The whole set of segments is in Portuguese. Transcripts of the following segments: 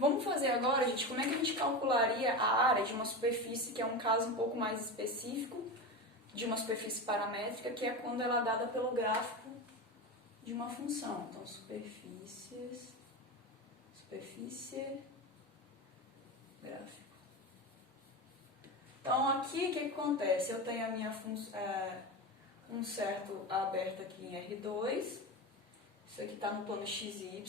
Vamos fazer agora, gente, como é que a gente calcularia a área de uma superfície, que é um caso um pouco mais específico, de uma superfície paramétrica, que é quando ela é dada pelo gráfico de uma função. Então, superfície, gráfico. Então, aqui, o que acontece? Eu tenho a minha um certo aberto aqui em R2, isso aqui está no plano XY,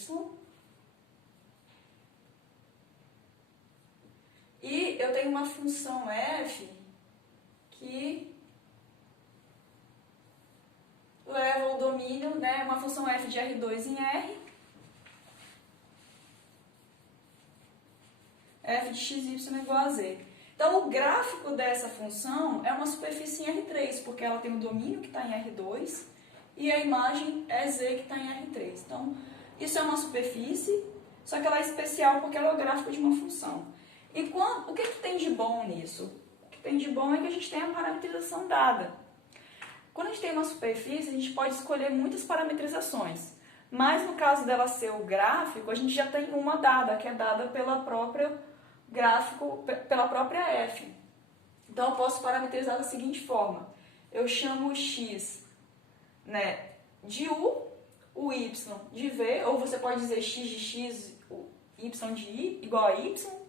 e eu tenho uma função f que leva o domínio, né, uma função f de R2 em R, f de xy igual a z. Então, o gráfico dessa função é uma superfície em R3, porque ela tem o domínio que está em R2 e a imagem é z que está em R3. Então, isso é uma superfície, só que ela é especial porque ela é o gráfico de uma função. E o que tem de bom nisso? O que tem de bom é que a gente tem a parametrização dada. Quando a gente tem uma superfície, a gente pode escolher muitas parametrizações. Mas no caso dela ser o gráfico, a gente já tem uma dada, que é dada pela própria gráfico, pela própria f. Então eu posso parametrizar da seguinte forma. Eu chamo o x, né, de u, o y de v, ou você pode dizer x de x, o y de i igual a y,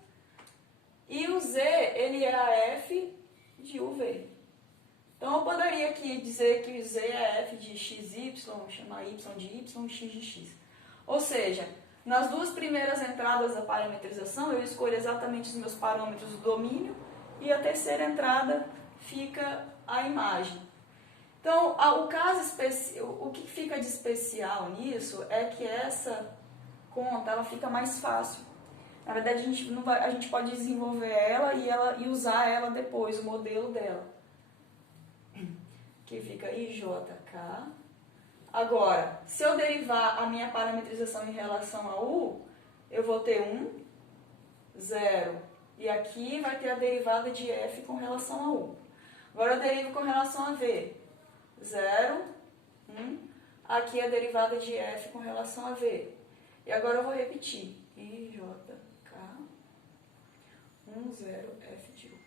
e o z, ele é a f de uv. Então, eu poderia aqui dizer que z é f de xy, chamar y de y, x de x. Ou seja, nas duas primeiras entradas da parametrização, eu escolho exatamente os meus parâmetros do domínio, e a terceira entrada fica a imagem. Então, o que fica de especial nisso é que essa conta ela fica mais fácil. Na verdade, a gente pode desenvolver ela e usar ela depois, o modelo dela. Que fica IJK. Agora, se eu derivar a minha parametrização em relação a U, eu vou ter 1, 0. E aqui vai ter a derivada de F com relação a U. Agora eu derivo com relação a V. 0, 1. Aqui é a derivada de F com relação a V. E agora eu vou repetir. IJK 1, 0, F de U.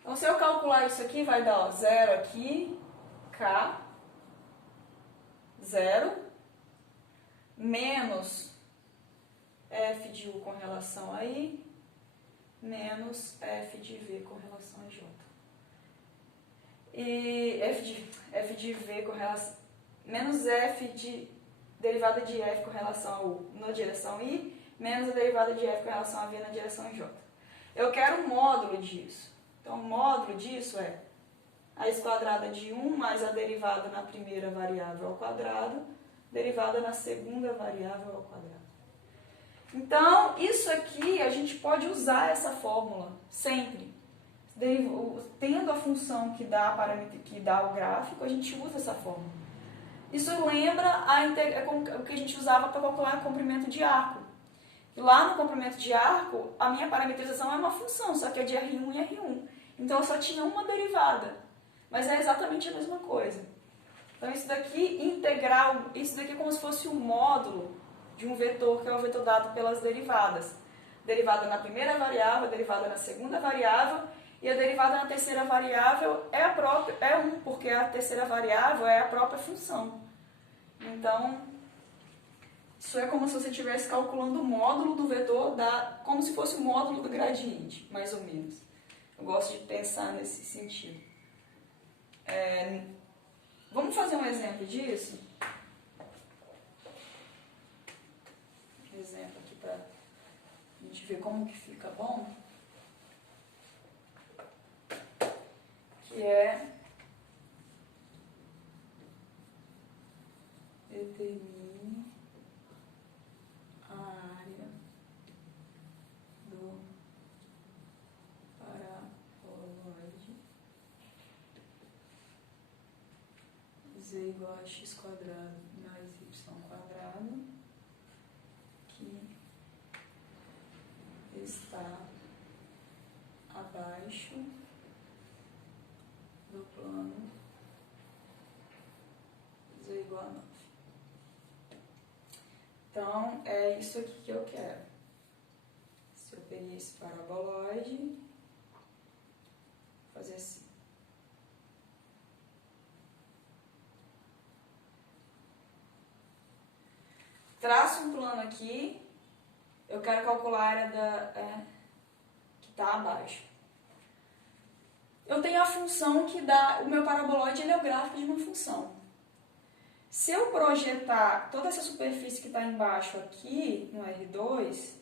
Então, se eu calcular isso aqui, vai dar 0 aqui, K, 0, menos F de U com relação a I, menos F de V com relação a J. E F de V com relação... menos F de... derivada de F com relação a U na direção I, menos a derivada de F com relação a V na direção J. Eu quero um módulo disso. Então, o módulo disso é a raiz quadrada de 1 mais a derivada na primeira variável ao quadrado, derivada na segunda variável ao quadrado. Então, isso aqui, a gente pode usar essa fórmula sempre. Tendo a função que dá o gráfico, a gente usa essa fórmula. Isso lembra o que a gente usava para calcular o comprimento de arco. Lá no comprimento de arco, a minha parametrização é uma função, só que é de R1 e R1. Então, eu só tinha uma derivada. Mas é exatamente a mesma coisa. Então, isso daqui é como se fosse um módulo de um vetor, que é o vetor dado pelas derivadas. Derivada na primeira variável, derivada na segunda variável, e a derivada na terceira variável é 1, porque a terceira variável é a própria função. Então, isso é como se você estivesse calculando o módulo do vetor, como se fosse o módulo do gradiente, mais ou menos. Eu gosto de pensar nesse sentido. Vamos fazer um exemplo disso? Um exemplo aqui para a gente ver como que fica bom. Que é determine a área do paraboloide z igual a x quadrado mais y quadrado, que está abaixo do plano z igual a 9. Então, é isso aqui que eu quero. teria esse paraboloide, vou fazer assim. Traço um plano aqui, eu quero calcular a área que está abaixo. Eu tenho a função que dá, o meu paraboloide ele é o gráfico de uma função. Se eu projetar toda essa superfície que está embaixo aqui, no R2,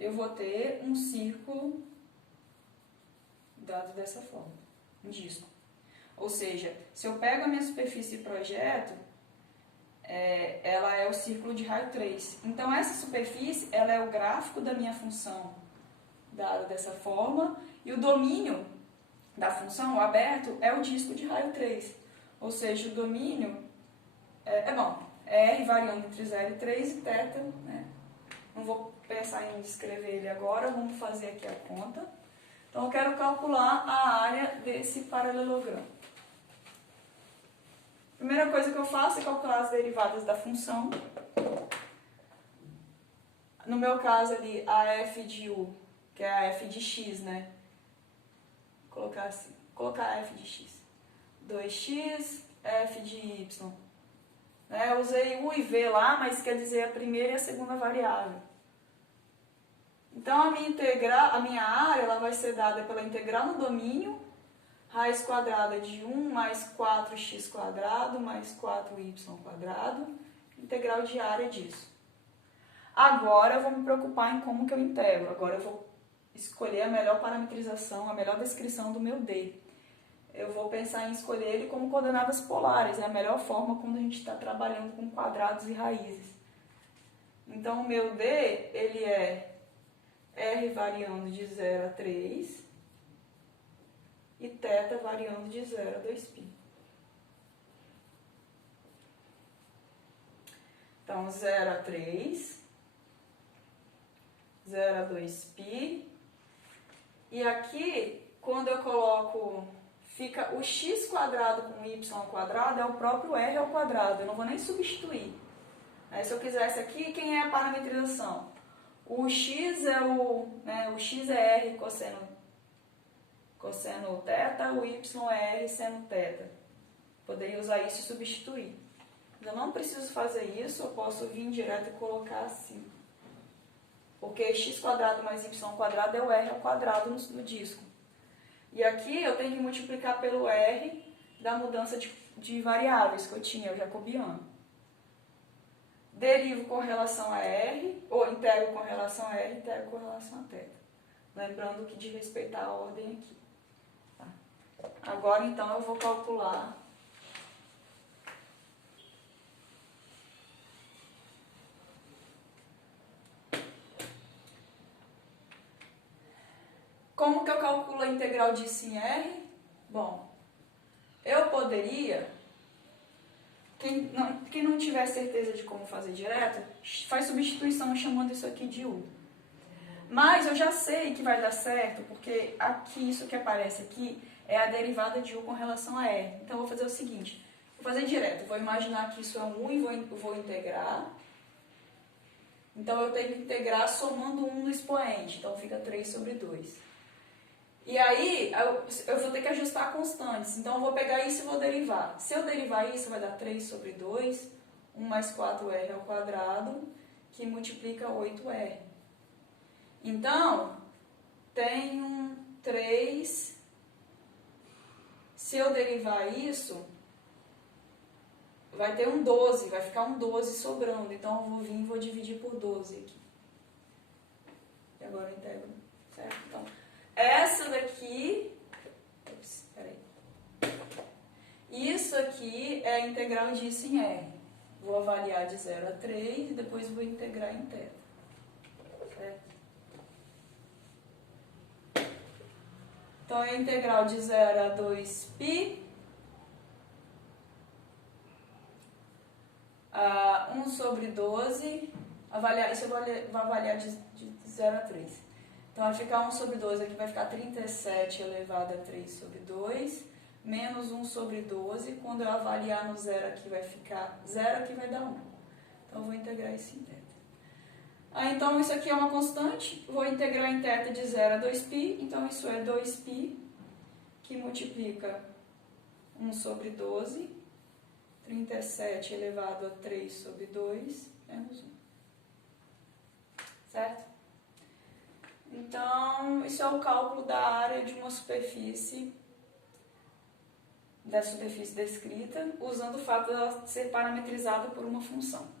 eu vou ter um círculo dado dessa forma, um disco. Ou seja, se eu pego a minha superfície e projeto, ela é o círculo de raio 3. Então, essa superfície ela é o gráfico da minha função dada dessa forma, e o domínio da função, o aberto, é o disco de raio 3. Ou seja, o domínio é R variando entre 0 e 3 e θ, né? Não vou pensar em escrever ele agora, vamos fazer aqui a conta. Então, eu quero calcular a área desse paralelogramo. Primeira coisa que eu faço é calcular as derivadas da função. No meu caso ali, a f de u, que é a f de x, né? Vou colocar assim, colocar a f de x. 2x, f de y. Né? Eu usei u e v lá, mas quer dizer a primeira e a segunda variável. Então, a minha área ela vai ser dada pela integral no domínio, raiz quadrada de 1 mais 4x² mais 4y², integral de área disso. Agora eu vou me preocupar em como que eu integro. Agora eu vou escolher a melhor parametrização, a melhor descrição do meu D. Eu vou pensar em escolher ele como coordenadas polares, é a melhor forma quando a gente está trabalhando com quadrados e raízes. Então, o meu D, ele é R variando de 0 a 3 e θ variando de 0 a 2π. Então, 0 a 3, 0 a 2π. E aqui, quando eu coloco, fica o x² com y² é o próprio r ao quadrado. Eu não vou nem substituir. Aí, se eu quisesse aqui, quem é a parametrização? O x é o x é r cosseno θ, o y é r seno θ. Poderia usar isso e substituir. Eu não preciso fazer isso, eu posso vir direto e colocar assim. Porque x² mais y² é o r ao quadrado no disco. E aqui eu tenho que multiplicar pelo r da mudança de variáveis que eu tinha, o jacobiano. Derivo com relação a r, ou integro com relação a r, integro com relação a θ. Lembrando que de respeitar a ordem aqui. Tá? Agora, então, eu vou calcular como que eu calculo a integral disso em r? Bom, eu poderia... Quem não tiver certeza de como fazer direto, faz substituição chamando isso aqui de u. Mas eu já sei que vai dar certo, porque aqui, isso que aparece aqui, é a derivada de u com relação a r. Então, eu vou fazer o seguinte, vou fazer direto. Vou imaginar que isso é um u e vou integrar. Então, eu tenho que integrar somando 1 no expoente. Então, fica 3 sobre 2. E aí, eu vou ter que ajustar constantes. Então, eu vou pegar isso e vou derivar. Se eu derivar isso, vai dar 3 sobre 2, 1 mais 4r ao quadrado, que multiplica 8r. Então, tenho 3. Se eu derivar isso, vai ter um 12, vai ficar um 12 sobrando. Então, eu vou vir e vou dividir por 12 aqui. E agora eu integro, certo? Então, essa daqui, isso aqui é a integral disso em R. Vou avaliar de 0 a 3 e depois vou integrar em θ. Certo? Então, é a integral de 0 a 2π, 1 sobre 12, isso eu vou avaliar de 0 a 3. Então, vai ficar 1 sobre 12, aqui vai ficar 37 elevado a 3 sobre 2, menos 1 sobre 12. Quando eu avaliar no 0 aqui, vai ficar 0, aqui vai dar 1. Então, eu vou integrar isso em θ. Então isso aqui é uma constante, vou integrar em θ de 0 a 2π, então isso é 2π, que multiplica 1 sobre 12, 37 elevado a 3 sobre 2, menos 1. Certo? Então, isso é o cálculo da área de uma superfície, da superfície descrita, usando o fato de ela ser parametrizada por uma função.